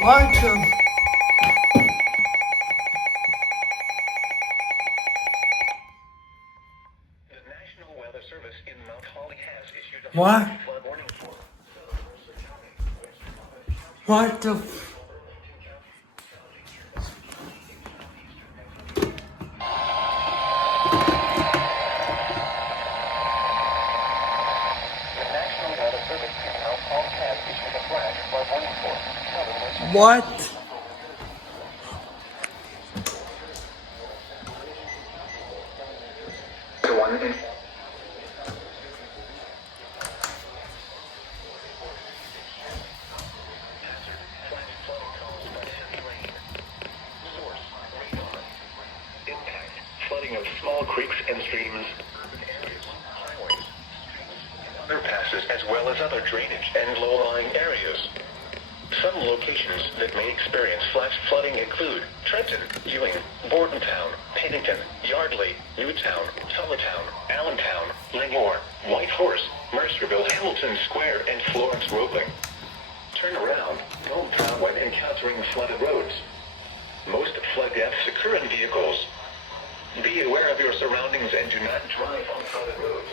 What the? The National Weather Service in Mount Holly has issued a What? flood warning for What the? the National Weather Service in Mount Holly has issued a flash flood warning for southern What? the one in flash flooding caused by heavy rain. Source radar. Impact flooding of small creeks and streams, urban areas, highways, streets, and underpasses, as well as other drainage and low-lying areas. Some locations that may experience flash flooding include Trenton, Ewing, Bordentown, Pennington, Yardley, Newtown, Sullertown, Allentown, Lemoore, Whitehorse, Mercerville, Hamilton Square, and Florence Roebling. Turn around. Don't drown when encountering flooded roads. Most flood deaths occur in vehicles. Be aware of your surroundings and do not drive on flooded roads.